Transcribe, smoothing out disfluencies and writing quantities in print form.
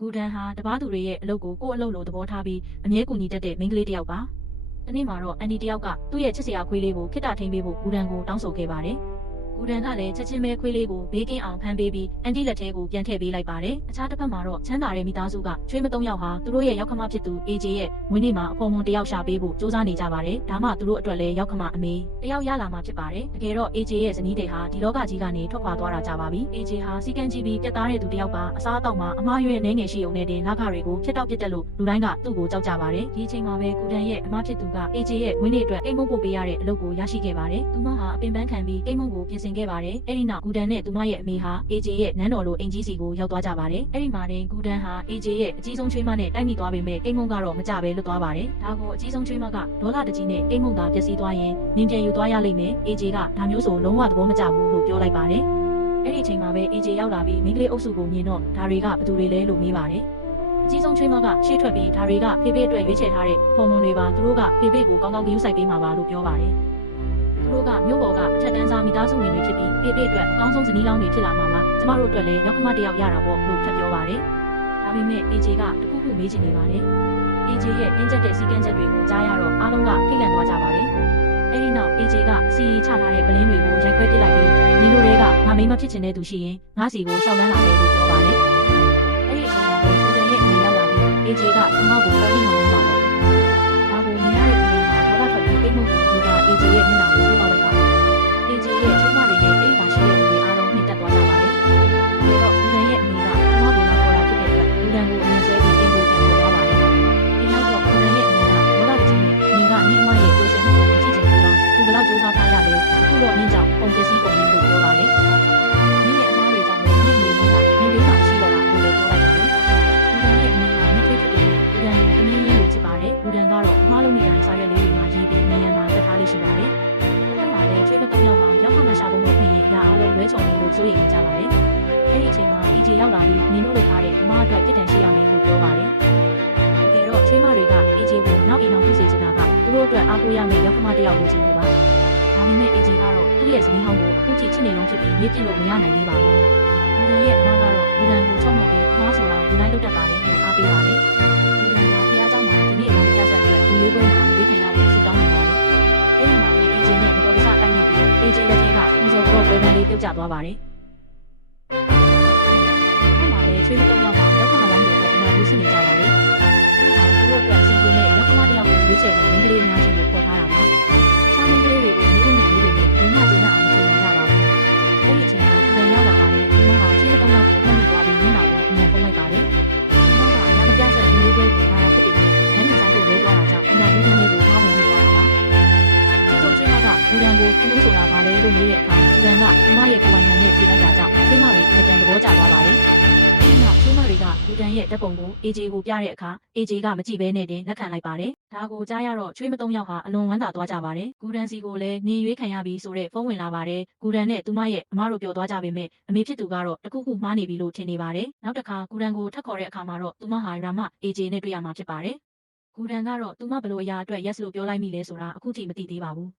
ဂူဒန်ဟာတပားသူတွေရဲ့အလုပ်ကိုကိုယ့်အလုပ်လိုသဘောထားပြီးအမြဲကူညီတတ်တဲ့မိန်းကလေးတစ်ယောက်ပါ။ဒီနေ့မှာတော့အန်ဒီတစ်ယောက်ကသူ့ရဲ့ချစ်စရာခွေးလေးကိုခိတ္တထိန်ပေးဖို့ဂူဒန်ကိုတောင်းဆိုခဲ့ပါတယ်။ဂူဒန်ကလည်းချက်ချင်းပဲခွေးလေးကိုဘေးကင်းအောင်ဖမ်းပေးပြီးအန်တီလက်ထဲကိုပြန်ထည့်ပေးလိုက်ပါတယ်။အခြားတစ်ဖက်မှာတော့ချမ်းသာတဲ့မိသားစုကချွေးမ3ယောက်ဟာသူတို့ရဲ့ရောက်ခမဖြစ်သူ AJ ရဲ့မွေးနေ့မှာအဖော်မွန်တစ်ယောက်ရှာပေးဖို့စူးစမ်းနေကြပါတယ်။ဒါမှသူတို့အတွက်လည်းရောက်ခမအမေတစ်ယောက်ရလာမှာဖြစ်ပါတယ်။တကယ်တော့ AJ ရဲ့ဇနီးတဲ့ဟာဒီလောကကြီးကနေထွက်ခွာသွားတာကြပါပြီ။ AJ ဟာစီကံကြီးပြီးပြတ်သားတဲ့သူတစ်ယောက်ပါအစားအသောက်မှာအမားရွေးနေငယ်ရှိုံနဲ့တင်လခတွေကိုဖြတ်တောက်ပြတ်တက်လို့လူတိုင်းကသူ့ကိုကြောက်ကြပါတယ်။ဒီအချိန်မှာပဲဂူဒန်ရဲ့အမဖြစ်သူက AJ ရဲ့မွေးနေ့အတွက်အိမ်မုံပို့ပေးရတဲ့အလုပ်ကိုရရှိခဲ့ပါတယ်။သူမဟာအပင်ပန်းခံပြီးအိမ်မုံကိုပြင်ဆင်ခဲ့ပါတယ်။အဲဒီနောက်ဂူဒန်နဲ့သူမရဲ့အမေဟာ AJ ရဲ့နန်းတော်လိုအိမ်ကြီးစီကိုရောက်သွားကြပါတယ်။အဲဒီမှာတင်ဂူဒန်ဟာ AJ ရဲ့အကြီးဆုံးချွေးမနဲ့တိုက်မိသွားပေမဲ့အိမ်မုံကတော့မကြပဲလွတ်သွားပါတယ်။ဒါကိုအကြီးဆုံးချွေးမကဒေါ်လာတကြီးနဲ့အိမ်မုံသာပျက်စီးသွားရင်နင်ပြန်ယူသွားရလိမ့်မယ်။ AJ ကဒါမျိုးဆိုလုံးဝသဘောမကျဘူးလို့ပြောလိုက်ပါတယ်။အဲဒီအချိန်မှာပဲ AJ ရောက်လာပြီးမိန်းကလေးအုပ်စုကိုမြင်တော့ဒါတွေကဘသူတွေလဲလို့မေးပါတယ်။အကြီးဆုံးချွေးမကရှေ့ထွက်ပြီးဒါတွေကဖေဖေအတွက်ရွေးချယ်ထားတဲ့ဟော်မွန်တွေပါသူတို့ကဖေဖေကိုကောင်းကောင်းဂရုစိုက်ပေးမှာပါလို့ပြောပါတယ်။သူတို့ကမြို့ပေါ်ကအထက်တန်းစားမိသားစုဝင်တွေဖြစ်ပြီးဖေဖေအတွက်အကောင်းဆုံးဇနီးလောင်းတွေဖြစ်လာမှာပါကျမတို့အတွက်လည်းရောက်ခမတစ်ယောက်ရတာပေါ့လို့ထပ်ပြောပါတယ်။ဒါပေမဲ့ AJ ကတခုခုမေးချင်နေပါတယ်။ AJ ရဲ့တင်းကျပ်တဲ့စီကံချက်တွေကိုကြားရတော့အားလုံးကထိတ်လန့်သွားကြပါတယ်။အဲဒီနောက် AJ ကအစီချထားတဲ့ပလင်းတွေကိုရိုက်ခွဲပစ်လိုက်ပြီးမင်းတို့တွေကငါမိမဖြစ်ချင်တဲ့သူရှိရင်ငါစီကိုရှောက်လန်းလာတယ်လို့ပြောပါတယ်။အဲဒီအချိန်မှာပဲဂူဒန်ရဲ့အမေရောက်လာပြီး AJ ကသူမကိုတော်လိမ့်မှန်းပါတယ်။ဒါကိုမြင်ရတဲ့ဂူဒန်ကဒေါသထွက်ပြီးအိမ်မုံကိုယူက AJ ရဲ့မျက်နှာကိုပြပောက်လိုက်ပါတယ်။ AJ ရဲ့ချွေးမတွေနဲ့အိမ်မှာရှိတဲ့လူတွေအားလုံးနှိမ့်တက်သွားကြပါတယ်။ဒါတော့ဂူဒန်ရဲ့အမေကသူမကိုလာခေါ်တာဖြစ်တဲ့အတွက်ဂူဒန်ကိုအမြင်ဆွဲပြီးအိမ်ကိုပြန်ခေါ်သွားပါတယ်။ဒီနောက်တော့ဂူဒန်ရဲ့အမေကဒေါသတကြီးနဲ့နင်ကနင်အမရဲ့ကိုရှင်မှုကိုကြည့်ချင်လို့လားသူဘယ်လောက်ကြိုးစားထားရလဲအခုတော့နင်ကြောင့်ပုံပစ္စည်းပုံရင်းလို့ပြောပါတယ်။နင်ရဲ့အမားတွေကြောင့်ပဲနင်နေနေတာနင်ဘေးမှာရှိတော့တာလို့လည်းပြောလိုက်ပါတယ်။ဂူဒန်ရဲ့အမေကမိထွေးဖြစ်တဲ့ဂူဒန်ကိုတမင်းရင်းလို့ချစ်ပါတယ်။ဂူဒန်ကတော့အမားလုံးနေတိုင်းစားရွက်လေးတွေမှာရေးပြီးနေရမှာတက်ထားလေးရှိပါတယ်။ဘက်မှာလည်းချွေးမ3ယောက်မှာရောက်ခမရှာဖို့မဖြစ်ရင်အရာအားလုံးလွဲချော်နေလို့စိုးရိမ်နေကြပါတယ်။အဲဒီအချိန်မှာ AJ ရောက်လာပြီးနင်တို့လုပ်ထားတဲ့အမားအတွက်ပြစ်ဒဏ်ရှိရမယ်လို့ပြောပါတယ်။တကယ်တော့ချွေးမတွေက AJ ကိုနောက်အိမ်အောင်ပြုစေချင်တာကသူတို့အတွက်အားကိုးရမယ့်ရောက်ခမတစ်ယောက်လိုချင်လို့ပါ။ဒါပေမဲ့ AJ ကတော့သူ့ရဲ့ဇနီးဟောင်းကိုအခုချိန်ချစ်နေလုံးဖြစ်ပြီးမေ့ပြစ်လို့မရနိုင်သေးပါဘူး။ဂူဒန်ရဲ့အမားကတော့ဂူဒန်ကိုချုံမော်ပြီးအမားဆိုတာလူတိုင်းလုပ်တတ်ပါတယ်လို့အားပေးပါတယ်။ဂူဒန်ကဖះเจ้าမှာဒီနေ့အမားပြဆက်အတွက်လူလေးပွဲမှာရွေးခံရဖို့ဆုတောင်းနေပါတယ်။အဲဒီမှာလည်း AJ နဲ့မတော်တဆတိုက်မိပြီး AJ လက်ထဲကပူဇော်တော့ပွဲပန်းလေးပြုတ်ကျသွားပါတယ်။ဒီမှာလည်းချွေးမ3ယောက်မှာရောက်ခမလောင်းတွေအတွက်အနာဘူးစစ်နေကြပါတယ်။သူတို့အတွက်စင်ပြေနဲ့ရောက်ခမတစ်ယောက်ကိုရွေးချယ်ဖို့မိန်းကလေးများကြီးကိုခေါ်ထားတာပါ။ချားမိန်းကလေးတွေကိုမိဘတွေနဲ့လူမကြီးနဲ့အောင်ချင်ကြပါဘူး။အဲဒီအချိန်မှာဂူဒန်ရောက်လာပါတယ်။ဒီမှာဟာချွေးမ3ယောက်ကိုမှတ်မိသွားပြီးမျက်နှာကိုအမြန်ပုံလိုက်ပါတယ်။ဒီမှာကနာမပြဆက်လူလေးပွဲကိုလာတာဖြစ်ပြီးလမ်းမဆိုင်ကိုဝဲသွားတာကြောင့်အနာဘူးချင်းလေးကိုမောင်းဝင်ပြီးသွားတာပါ။ကြီးဆုံးချင်းကဂူဒန်ကိုခင်လို့ဆိုတာဘာလဲလို့မေးတဲ့အခါဂူဒန်ကသူမရဲ့ကိုယ်ပိုင်ဟန်နဲ့ဖြေလိုက်တာကြောင့်ချွေးမတွေအင်မတန်သဘောကျသွားပါတယ်။ဒီနောက်ချွေးမတွေကဂူဒန်ရဲ့တပ်ပုံကို AJ ကိုပြတဲ့အခါ AJ ကမကြည့်ဘဲနဲ့တင်လက်ခံလိုက်ပါတယ်။ဒါကိုကြားရတော့ချွေးမ3ယောက်ဟာအလွန်ဝမ်းသာသွားကြပါတယ်။ဂူဒန်စီကိုလည်းနေရွေးခံရပြီးဆိုတဲ့ဖုန်းဝင်လာပါတယ်။ဂူဒန်နဲ့သူမရဲ့အမတို့ပြောသွားကြပေမဲ့အမေဖြစ်သူကတော့တခုခုမှားနေပြီလို့ထင်နေပါတယ်။နောက်တစ်ခါဂူဒန်ကိုထပ်ခေါ်တဲ့အခါမှာတော့သူမဟာရာမ AJ နဲ့တွေ့ရမှာဖြစ်ပါတယ်။ဂူဒန်ကတော့သူမဘလို့အရာအတွက် yes လို့ပြောလိုက်မိလဲဆိုတာအခုထိမသိသေးပါဘူး။